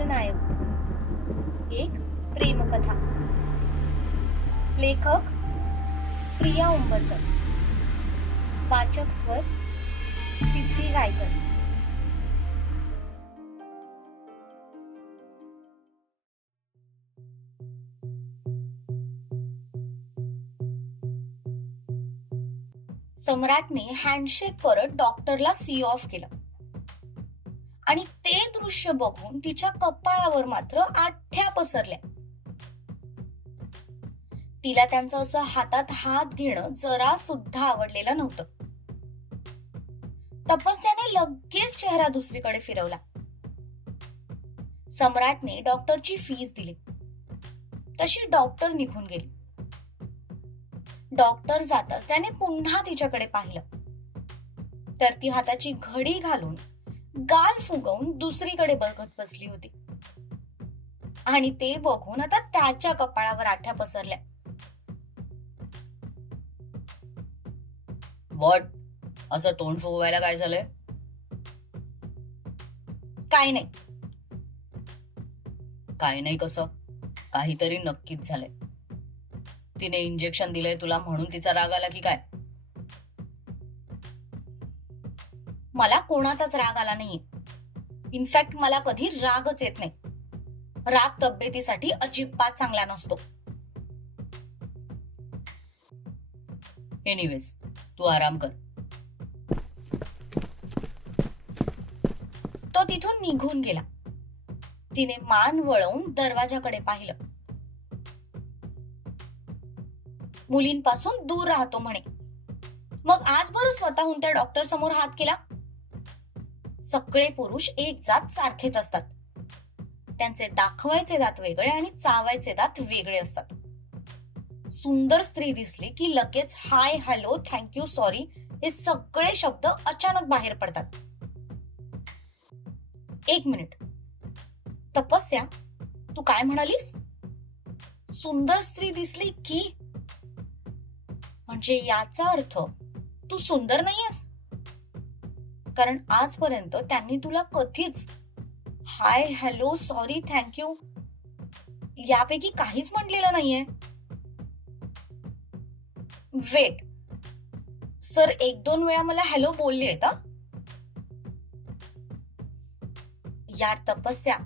खलनायक एक प्रेमकथा. लेखक प्रिया उंबरकर. वाचक स्वर सिद्धी गायकर. सम्राटने हँडशेक करत डॉक्टरला सी ऑफ केलं. आणि ते दृश्य बघून तिच्या कपाळावर मात्र आठ्या पसरल्या. तिला त्यांचं असं हातात हात घेणं जरा सुद्धा आवडलेलं नव्हतं. तपस्याने लगेच चेहरा दुसरीकडे फिरवला. सम्राटने डॉक्टरची फीस दिली. तशी डॉक्टर निघून गेली. डॉक्टर जाताच त्याने पुन्हा तिच्याकडे पाहिलं. तर ती हाताची घडी घालून गाल फुगवून दुसरीकडे बघत बसली होती. आणि ते बघून आता त्याच्या कपाळावर आठ्या पसरल्या. वॉट असं तोंड फुगवायला काय झालंय? काय नाही. काय नाही कसं? काहीतरी नक्कीच झालंय. तिने इंजेक्शन दिलंय तुला म्हणून तिचा राग आला की काय? मला कोणाचाच राग आला नाहीये. इनफॅक्ट मला कधी रागच येत नाही. राग तब्येतीसाठी अजिबात चांगला नसतो. एनिवेज तू आराम कर. तो तिथून निघून गेला. तिने मान वळवून दरवाजाकडे पाहिलं. मुलींपासून दूर राहतो म्हणे. मग आज बरं स्वतःहून त्या डॉक्टर समोर हात केला? सगळे पुरुष एक जात सारखेच असतात. त्यांचे दाखवायचे दात वेगळे आणि चावायचे दात वेगळे असतात. सुंदर स्त्री दिसली की लगेच हाय हॅलो थँक्यू सॉरी हे सगळे शब्द अचानक बाहेर पडतात. एक मिनिट. तपस्या तू काय म्हणालीस? सुंदर स्त्री दिसली की? म्हणजे याचा अर्थ तू सुंदर नाहीयेस? कारण आजपर्यंत त्यांनी तुला कधीच हाय हॅलो सॉरी थँक्यू यापैकी काहीच म्हटलेलं नाहीये. वेट. सर एक दोन वेळा मला हॅलो बोलले आहेत यार तपस्या.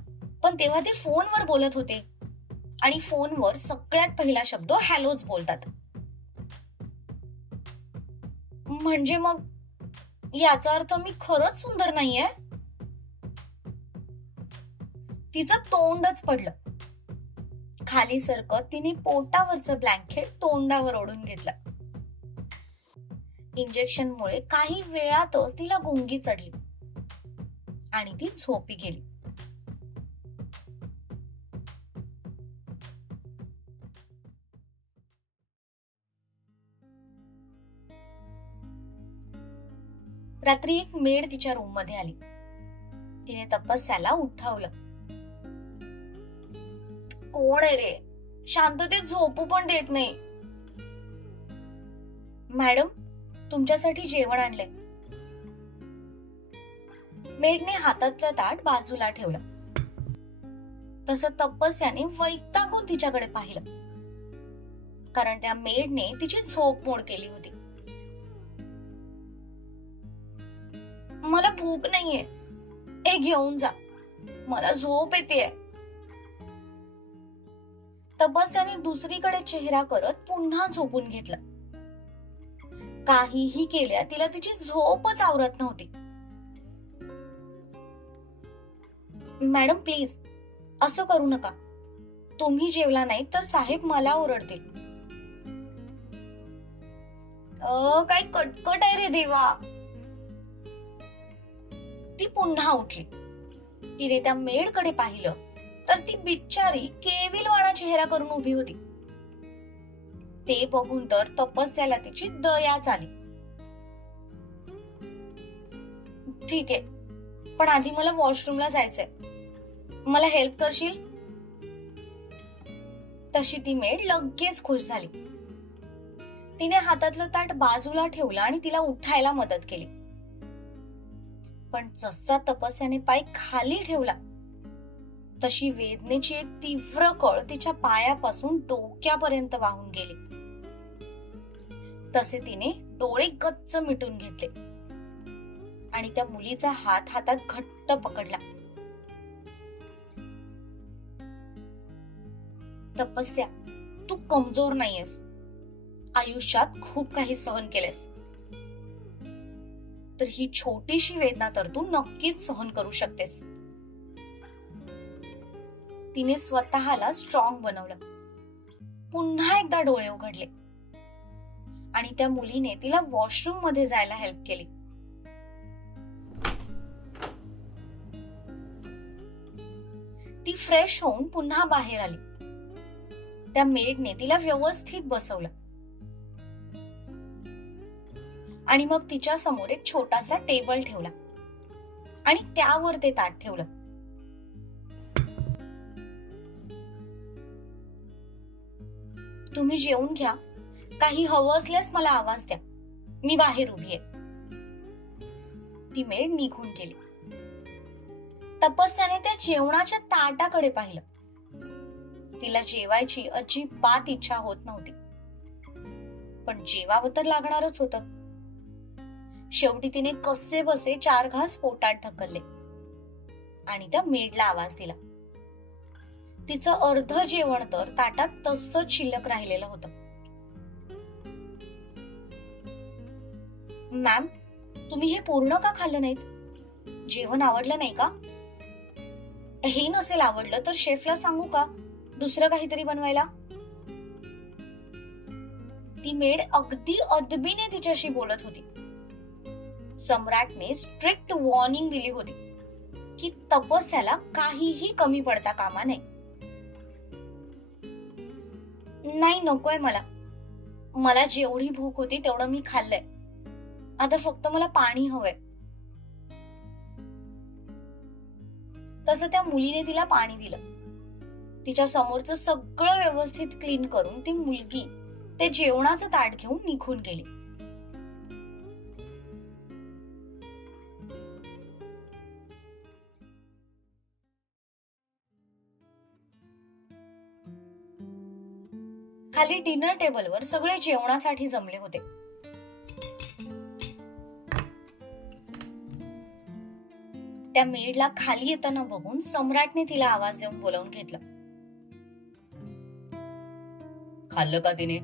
पण तेव्हा ते फोनवर बोलत होते. आणि फोनवर सगळ्यात पहिला शब्द हॅलोच बोलतात. म्हणजे मग याचा अर्थ मी खरंच सुंदर नाहीये? तिचं तोंडच पडलं. खाली सरकत तिने पोटावरचं ब्लँकेट तोंडावर ओढून घेतलं. इंजेक्शनमुळे काही वेळातच तिला गुंगी चढली. आणि ती झोपी गेली. रात्री एक मेड तिच्या रूममध्ये आली. तिने तपस्याला उठवलं. कोण आहे रे? शांततेत झोपू पण देत नाही. मॅडम तुमच्यासाठी जेवण आणले मेडने हातातलं ताट बाजूला ठेवलं. तसं तपस्याने वैतागून तिच्याकडे पाहिलं. कारण त्या मेडने तिची झोप मोड केली होती. मला भूक नाहीये. हे घेऊन जा. मला झोप येते तपस्याने दुसरीकडे चेहरा करत पुन्हा झोपून घेतलं. काहीही केल्या तिला तिची झोपच आवरत नव्हती. मॅडम प्लीज असं करू नका. तुम्ही जेवला नाही तर साहेब मला ओरडतील. काय कटकट आहे रे देवा. ती पुन्हा उठली. तिने त्या मेडकडे पाहिलं तर ती बिचारी केविलवाणा चेहरा करून उभी होती. ते बघून तर तपस्याला तिची दयाच आली. ठीक आहे पण आधी मला वॉशरूमला जायचंय. मला हेल्प करशील? तशी ती मेड लगेच खुश झाली. तिने हातातलं ताट बाजूला ठेवलं आणि तिला उठायला मदत केली. पण जसा तपस्याने पाय खाली ठेवला तशी वेदनेची एक तीव्र कळ तिच्या पायापासून डोक्यापर्यंत वाहून गेली. तसे तिने डोळे गच्च मिटून घेतले आणि त्या मुलीचा हात हातात घट्ट पकडला. तपस्या तू कमजोर नाहीयेस. आयुष्यात खूप काही सहन केलेस तर ही छोटीशी वेदना तर तू नक्कीच सहन करू शकतेस. तिने स्वतःला स्ट्रॉंग बनवलं. पुन्हा एकदा डोळे उघडले. आणि त्या मुलीने तिला वॉशरूममध्ये जायला हेल्प केली. ती फ्रेश होऊन पुन्हा बाहेर आली. त्या मेडने तिला व्यवस्थित बसवलं. आणि मग तिच्या समोर एक छोटासा टेबल ठेवला. आणि त्यावर ते ताट ठेवलं. तुम्ही जेवून घ्या. काही हवं असल्यास मला आवाज द्या. मी बाहेर उभी आहे. ती मेड निघून गेली. तपस्याने त्या जेवणाच्या ताटाकडे पाहिलं. तिला जेवायची अजिबात इच्छा होत नव्हती. पण जेवावं तर लागणारच होतं. शेवटी तिने कसे बसे चार घास पोटात ढकलले. आणि त्या मेडला आवाज दिला. तिचं अर्ध जेवण तर ताटात तसंच शिल्लक राहिलेलं होतं. मॅम तुम्ही हे पूर्ण का खाल्लं नाहीत? जेवण आवडलं नाही का? हे नसेल आवडलं तर शेफला सांगू का दुसरं काहीतरी बनवायला? ती मेड अगदी अदबीने तिच्याशी बोलत होती. सम्राटने स्ट्रिक्ट वॉर्निंग दिली होती की तपस्याला काहीही कमी पडता कामा नये. नाही नकोय मला. मला जेवढी भूक होती तेवढं मी खाल्लंय. आता फक्त मला पाणी हवंय. तसं त्या मुलीने तिला पाणी दिलं. तिच्या समोरचं सगळं व्यवस्थित क्लीन करून ती मुलगी ते जेवणाचं ताट घेऊन निघून गेली. खाली डिनर टेबलवर सगळे जेवणासाठी जमले होते. त्या मेडला खाली येताना बघून सम्राटने तिला आवाज देऊन बोलावून घेतलं. खाल्लं का तिने?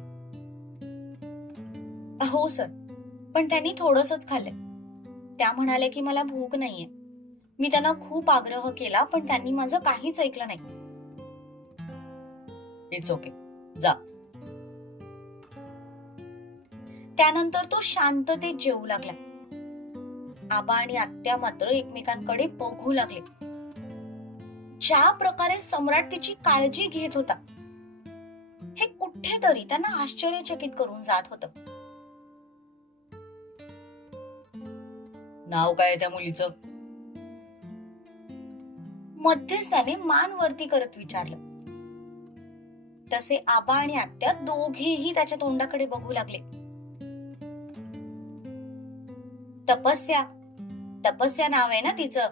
हो सर पण त्यांनी थोडसच खाल्लं त्या म्हणाल्या की मला भूक नाहीये. मी त्यांना खूप आग्रह केला पण त्यांनी माझं काहीच ऐकलं नाही. इट्स ओके जा. त्यानंतर तो शांततेत जेवू लागला. आबा आणि आत्या मात्र एकमेकांकडे बघू लागले. ज्या प्रकारे सम्राट तिची काळजी घेत होता हे कुठेतरी त्यांना आश्चर्यचकित करून जात होतं. नाव काय त्या मुलीचं? मध्येच त्याने मान वरती करत विचारलं. तसे आबा आणि आत्या दोघेही त्याच्या तोंडाकडे बघू लागले. तपस्या. तपस्या नाव आहे ना तिचं?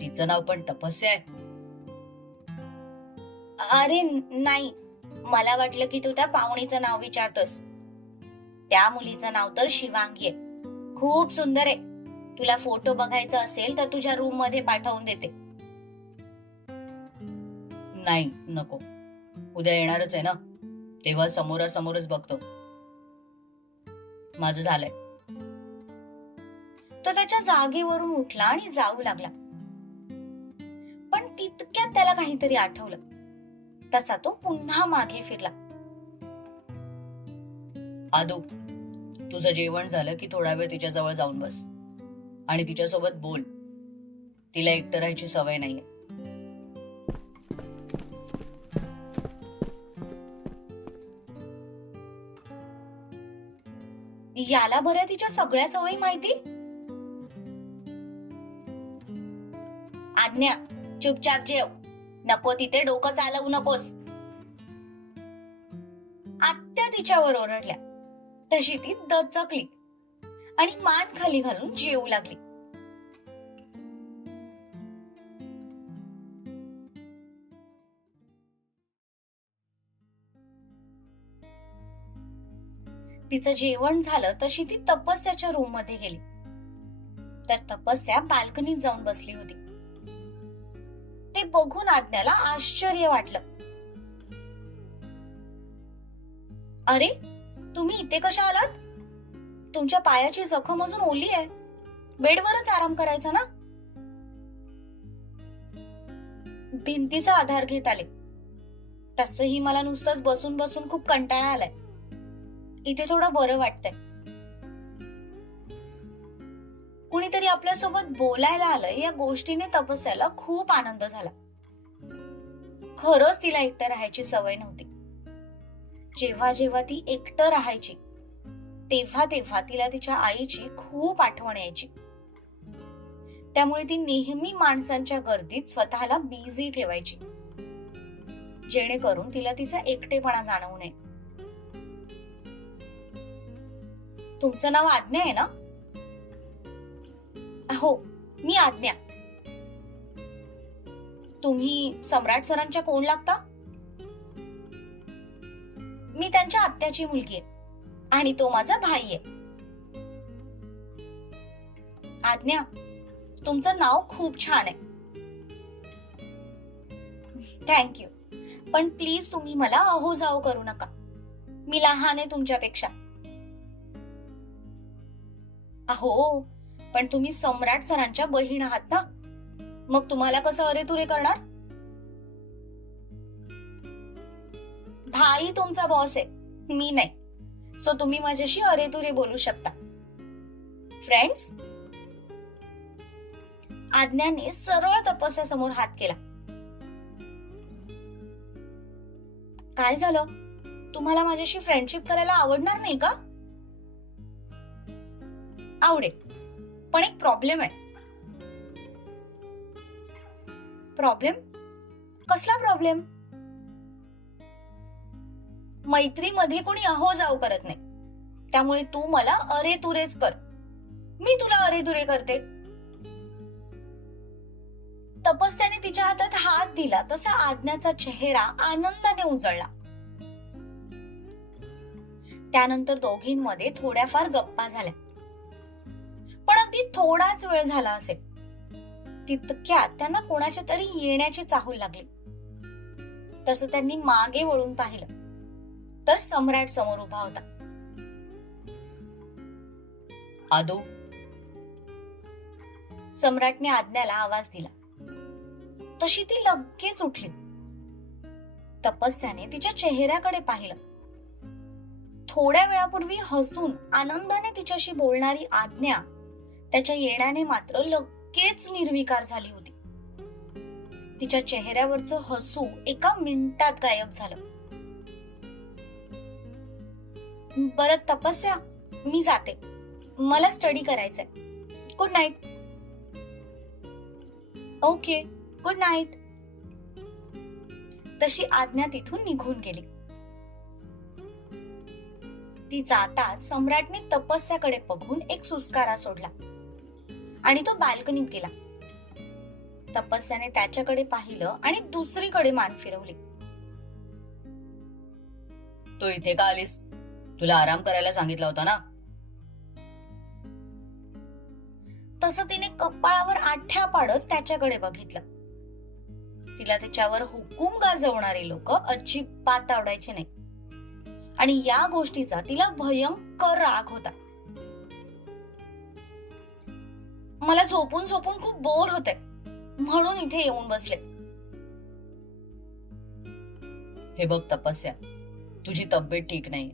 तिचं नाव पण तपस्या आहे. अरे नाही. मला वाटलं की तू त्या पाहुणीचं नाव विचारतोस. त्या मुलीचं नाव तर शिवांगी आहे. खूप सुंदर आहे. तुला फोटो बघायचा असेल तर तुझ्या रूममध्ये पाठवून देते. नाही नको. उद्या येणारच आहे ना? तेव्हा समोरासमोरच बघतो. माझं झालंय. तो त्याच्या जागेवरून उठला आणि जाऊ लागला. पण तितक्यात त्याला काहीतरी आठवलं. तसा तो पुन्हा मागे फिरला. आदू तुझं जेवण झालं की थोडा वेळ तिच्या जवळ जाऊन बस. आणि तिच्यासोबत बोल. तिला एकटं राहायची सवय नाहीये. याला बऱ्या तिच्या सगळ्या सवयी माहिती? आज्ञा चुपचाप जेव. नको तिथे डोकं चालवू नकोस. आत्या तिच्यावर ओरडल्या. तशी ती दचकली आणि मान खाली घालून जेवू लागली. तिचं जेवण झालं तशी ती तपस्याच्या रूममध्ये गेली. तर तपस्या बाल्कनीत जाऊन बसली होती. ते बघून आज्ञाला आश्चर्य वाटलं. अरे तुम्ही इथे कशा आलात? तुमच्या पायाची जखम अजून ओली आहे. बेडवरच आराम करायचा ना? भिंतीचा आधार घेत आले. तसही मला नुसतंच बसून बसून खूप कंटाळा आलाय. इथे थोडं बरं वाटतंय. कुणीतरी आपल्यासोबत बोलायला आलं या गोष्टीने तपस्याला खूप आनंद झाला. खरंच तिला एकटं राहायची सवय नव्हती. जेव्हा जेव्हा ती एकटं राहायची तेव्हा तेव्हा तिला तिच्या आईची खूप आठवण यायची. त्यामुळे ती नेहमी माणसांच्या गर्दीत स्वतःला बिझी ठेवायची. जेणेकरून तिला तिचा एकटेपणा जाणवू नये. तुमचं नाव आज्ञा आहे ना? हो मी आज्ञा. तुम्ही सम्राट सरांच्या कोण लागता? मी त्यांच्या आत्याची मुलगी आहे आणि तो माझा भाई आहे. आज्ञा तुमचं नाव खूप छान आहे. थँक्यू पण प्लीज तुम्ही मला अहो जाओ करू नका. मी लहान आहे तुमच्यापेक्षा. अहो पण तुम्ही सम्राट सरांच्या बहीण आहात ना? मग तुम्हाला कसं अरे तुरे करणार? भाई तुमचा बॉस आहे मी नाही. सो तुम्ही माझ्याशी अरे तुरे बोलू शकता. फ्रेंड्स आज्ञाने सरळ तपस्यासमोर हात केला. काय झालं? तुम्हाला माझ्याशी फ्रेंडशिप करायला आवडणार नाही का? आवडेल. पण एक प्रॉब्लेम आहे. प्रॉब्लेम कसला प्रॉब्लेम मैत्रीमध्ये कोणी अहो जाव करत नाही. त्यामुळे तू मला अरे तुरेच कर. मी तुला अरे तुरे करते. तपस्याने तिच्या हातात हात दिला तसा आज्ञाचा चेहरा आनंदाने उजळला. त्यानंतर दोघींमध्ये थोड्याफार गप्पा झाल्या. पण अगदी थोडाच वेळ झाला असेल. तितक्यात त्यांना कोणाच्या तरी येण्याची चाहूल लागली. तसं त्यांनी मागे वळून पाहिलं. तर सम्राट समोर उभा होता. आदू. सम्राटने आज्ञाला आवाज दिला. तशी ती लगेच उठली. तपस्याने तिच्या चेहऱ्याकडे पाहिलं. थोड्या वेळापूर्वी हसून आनंदाने तिच्याशी बोलणारी आज्ञा त्याच्या येण्याने मात्र लगेच निर्विकार झाली होती. तिच्या चेहऱ्यावरचं हसू एका मिनिटात गायब झालं. बर तपस्या मी जाते. मला स्टडी करायचंय. Good night okay good night तशी आज्ञा तिथून निघून गेली. ती जाताच सम्राटने तपस्याकडे बघून एक सुस्कारा सोडला. आणि तो बाल्कनीत गेला. तपस्याने त्याच्याकडे पाहिलं आणि दुसरीकडे मान फिरवली. तू इथे का आलीस? तुला आराम करायला सांगितला होता ना? तसं तिने कपाळावर आठ्या पाडत त्याच्याकडे बघितलं. तिला त्याच्यावर हुकूम गाजवणारे लोक अजिबात आवडायचे नाही. आणि या गोष्टीचा तिला भयंकर राग होता. मला झोपून झोपून खूप बोर होते म्हणून इथे येऊन बसले. हे बघ तपस्या तुझी तब्येत ठीक नाही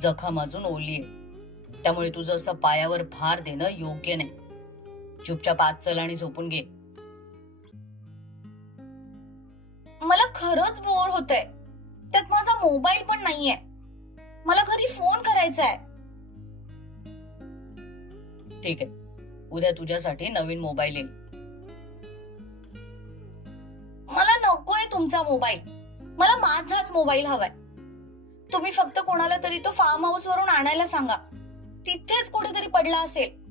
जखम अजून ओली आहे त्यामुळे तुझं असं पायावर भार देणं योग्य नाही. चुपचाप आत चल आणि झोपून घे. मला खरंच बोर होतंय. त्यात माझा मोबाईल पण नाहीये. मला घरी फोन करायचा आहे ठीक आहे. उद्या तुझ्यासाठी नवीन मोबाईल येईल. मला नकोय तुमचा मोबाईल. मला माझाच मोबाईल हवाय. तुम्ही फक्त कोणाला तरी तो फार्म हाऊस वरून आणायला सांगा. तिथेच कुठेतरी पडला असेल.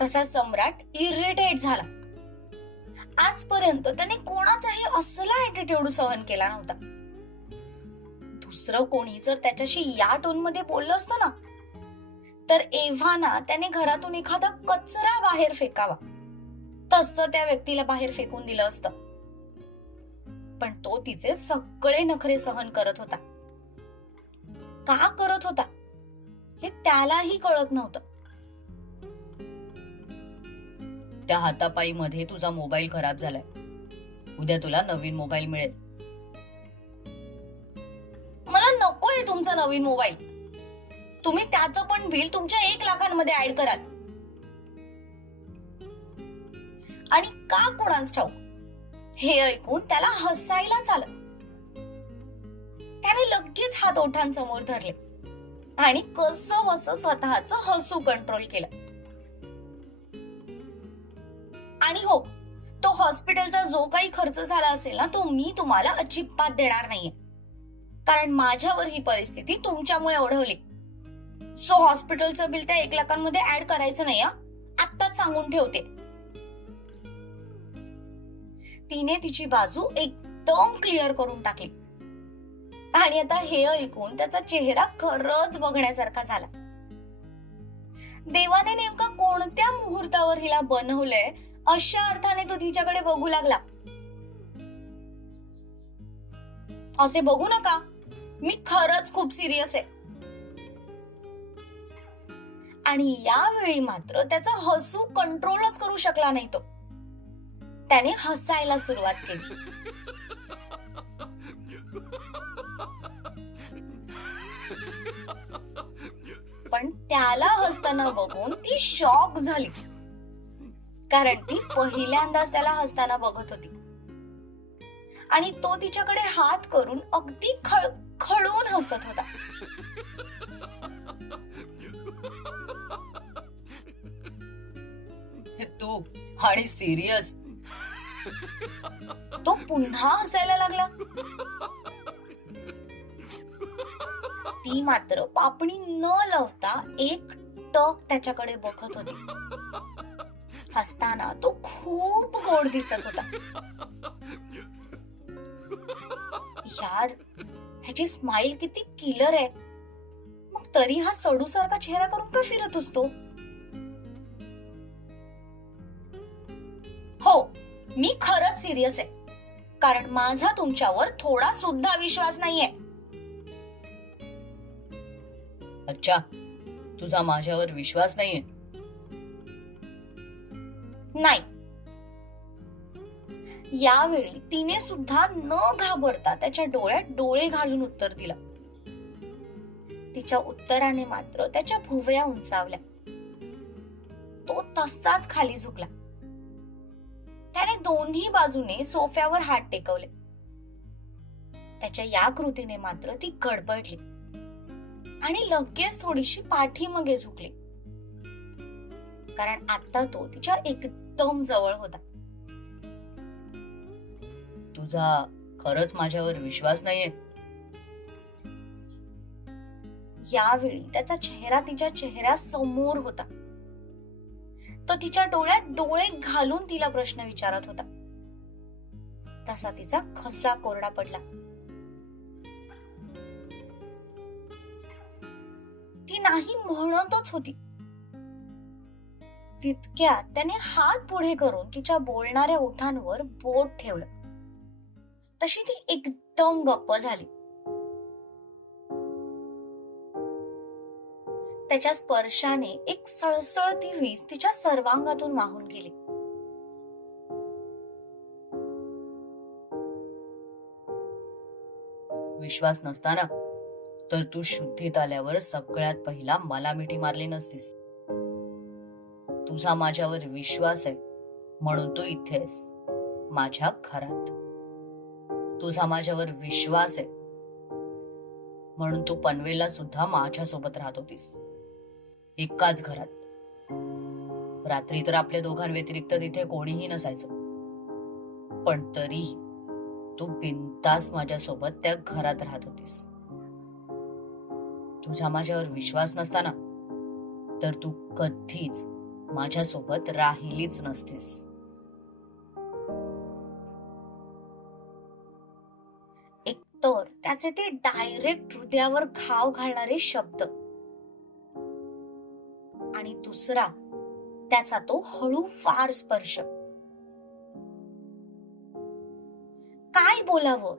तसा सम्राट इरिटेट झाला. आजपर्यंत त्याने कोणाचाही असला ऍटिट्यूड सहन केला नव्हता. दुसरं कोणी जर त्याच्याशी या टोनमध्ये बोललं असतं ना तर एव्हाना त्याने घरातून एखादा कचरा बाहेर फेकावा. तसं त्या व्यक्तीला बाहेर फेकून दिलं असतं. पण तो तिचे सगळे नखरे सहन करत होता. का करत होता? हे त्यालाही कळत नव्हतं. त्या हातापायी मध्ये तुझा मोबाईल खराब झालाय. उद्या तुला नवीन मोबाईल मिळेल. मला नकोय तुमचा नवीन मोबाईल. तुम्ही त्याचं पण बिल तुमच्या एक लाखांमध्ये ऍड कराल. आणि का कोणाच ठाऊक? हे ऐकून त्याला हसायलाच आलं त्याने लगेच हात ओठांसमोर धरले. आणि कसं वस स्वतःच हसू कंट्रोल केलं. आणि हो तो हॉस्पिटलचा जो काही खर्च झाला असेल ना तो मी तुम्हाला अजिबात देणार नाहीये. कारण माझ्यावर ही परिस्थिती तुमच्यामुळे ओढवली. सो हॉस्पिटलचं बिल त्या एक लाखांमध्ये ऍड करायचं नाही आत्ताच सांगून ठेवते. तिने तिची बाजू एकदम क्लिअर करून टाकली. आणि आता हे ऐकून त्याचा चेहरा खरंच बघण्यासारखा झाला. देवाने नेमका कोणत्या मुहूर्तावर हिला बनवलंय अशा अर्थाने तो तिच्याकडे बघू लागला. असे बघू नका. मी खरंच खूप सिरियस आहे. आणि यावेळी मात्र त्याचा हसू कंट्रोलच करू शकला नाही तो. त्याने हसायला सुरुवात केली. पण त्याला हसताना बघून ती शॉक झाली. कारण ती पहिल्यांदाच त्याला हसताना बघत होती. आणि तो तिच्याकडे हात करून अगदी खळ खळून हसत होता. हे तू आणि सिरियस. तो पुन्हा हसायला लागला. ती मात्र पापणी न लावता एक टक त्याच्याकडे बघत होती. हसताना तो खूप गोड दिसत होता. यार ह्याची स्माइल किती किलर आहे. मग तरी हा सडूसारखा चेहरा करून का फिरत असतो? हो मी खरंच सिरियस आहे. कारण माझा तुमच्यावर थोडा सुद्धा विश्वास नाहीये. अच्छा तुझा माझ्यावर विश्वास नाहीये. नाही. यावेळी तिने सुद्धा न घाबरता त्याच्या डोळ्यात डोळे घालून उत्तर दिलं. तिच्या उत्तराने मात्र त्याच्या भुवया उंचावल्या. तो तसाच खाली झुकला. त्याने दोन्ही बाजूने सोफ्यावर हात टेकवले. त्याच्या या कृतीने मात्र ती गडबडली. आणि लगेच थोडीशी पाठीमागे झुकली. कारण आता तो तिच्या एकदम जवळ होता. तुझा खरंच माझ्यावर विश्वास नाहीये? यावेळी त्याचा चेहरा तिच्या चेहऱ्या समोर होता. तो तिच्या डोळ्यात डोळे घालून तिला प्रश्न विचारत होता. तसा तिचा खसा कोरडा पडला. ती नाही म्हणतच होती. तितक्यात त्याने हात पुढे करून तिच्या बोलणाऱ्या ओठांवर बोट ठेवलं. तशी ती एकदम गप्प झाली. त्याच्या स्पर्शाने एक सळसळती वीज तिच्या सर्वांगातून वाहून गेली. विश्वास नसताना तर तू शुद्धीत आल्यावर सगळ्यात पहिला मला मिठी मारली नसतीस. तुझा माझ्यावर विश्वास आहे म्हणून तू इथेस माझ्या घरात. तुझा माझ्यावर विश्वास आहे म्हणून तू पनवेलला सुद्धा माझ्यासोबत राहत होतीस. एकाच घरात. रात्री तर आपल्या दोघांव्यतिरिक्त तिथे कोणीही नसायचं. पण तरीही तू बिनतास माझ्यासोबत त्या घरात राहत होतीस. तुझा माझ्यावर विश्वास नसताना तर तू कधीच माझ्यासोबत राहिलीच नसतीस. एकतर त्याचे त्याचे ते डायरेक्ट हृदयावर घाव घालणारे शब्द आणि दुसरा त्याचा तो हळू फार स्पर्श. काय बोलावं?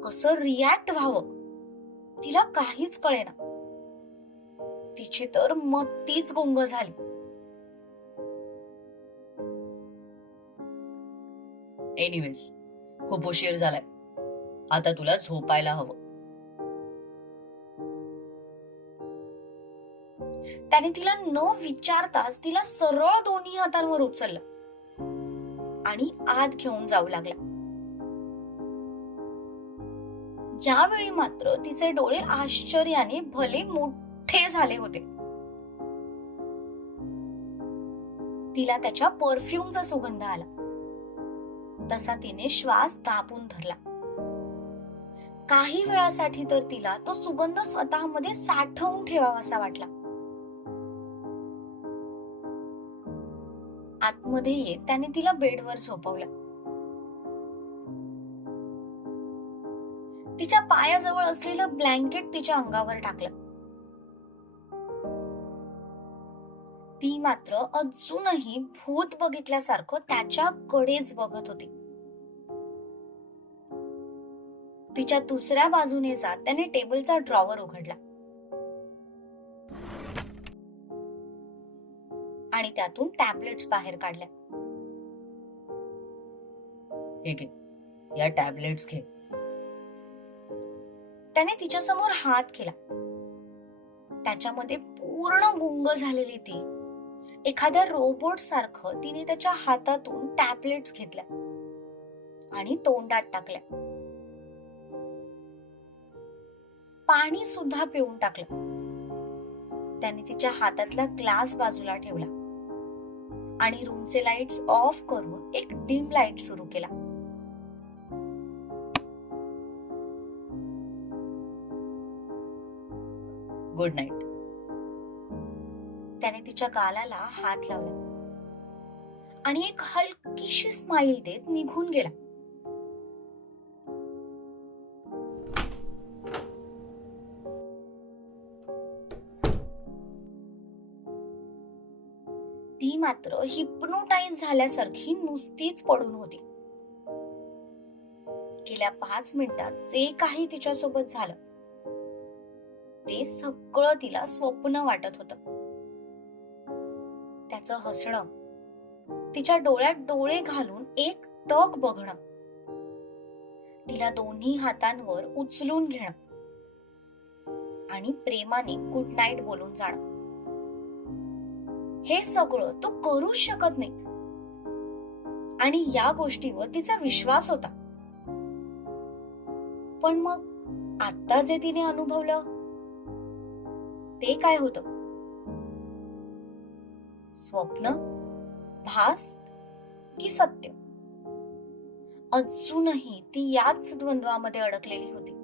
कसं रिॲक्ट व्हावं? तिला काहीच कळेना. तिची तर मत्तीच गुंग झाली. एनिवेज खूप उशीर झालाय. आता तुला झोपायला हवं. त्याने तिला न विचारताच तिला सरळ दोन्ही हातांवर उचललं. आणि आत घेऊन जाऊ लागला. यावेळी मात्र तिचे डोळे आश्चर्याने भले मोठे झाले होते. तिला त्याच्या परफ्यूमचा सुगंध आला. तसा तिने श्वास दाबून धरला. काही वेळासाठी तर तिला तो सुगंध स्वतःमध्ये साठवून ठेवावासा वाटला. आतमध्ये येत त्याने तिला बेडवर झोपवलं. तिच्या पायाजवळ असलेलं ब्लँकेट तिच्या अंगावर टाकलं. ती मात्र अजूनही भूत बघितल्यासारखं त्याच्याकडेच बघत होती. तिच्या दुसऱ्या बाजूने जात त्याने टेबलचा ड्रॉवर उघडला. आणि त्यातून टॅबलेट्स बाहेर काढल्या. हे घे. या टॅबलेट्स घे. त्याने तिच्या समोर हात केला. त्याच्यामध्ये पूर्ण गुंग झालेली ती. एखाद्या रोबोट सारखं तिने त्याच्या हातातून टॅबलेट्स घेतल्या आणि तोंडात टाकल्या. पाणी सुद्धा पिऊन टाकलं. त्याने तिच्या हातातला ग्लास बाजूला ठेवला. आणि रूमचे लाईट्स ऑफ करून एक डिम लाइट सुरू केला. Good night. त्याने तिच्या गालाला हात लावला. आणि एक हलकीशी स्माईल देत निघून गेला. मात्र हिप्नोटाईज झाल्यासारखी नुसतीच पडून होती. गेल्या पाच मिनिटात जे काही तिच्यासोबत झालं ते सगळं तिला स्वप्न वाटत होतं. त्याचं हसणं तिच्या डोळ्यात डोळे घालून एक टक बघणं तिला दोन्ही हातांवर उचलून घेणं आणि प्रेमाने गुड नाईट बोलून जाणं. हे सगळं तो करूच शकत नाही. आणि या गोष्टीवर तिचा विश्वास होता. पण मग आता जे तिने अनुभवलं ते काय होतं? स्वप्न भास की सत्य? अजूनही ती याच द्वंद्वामध्ये अडकलेली होती.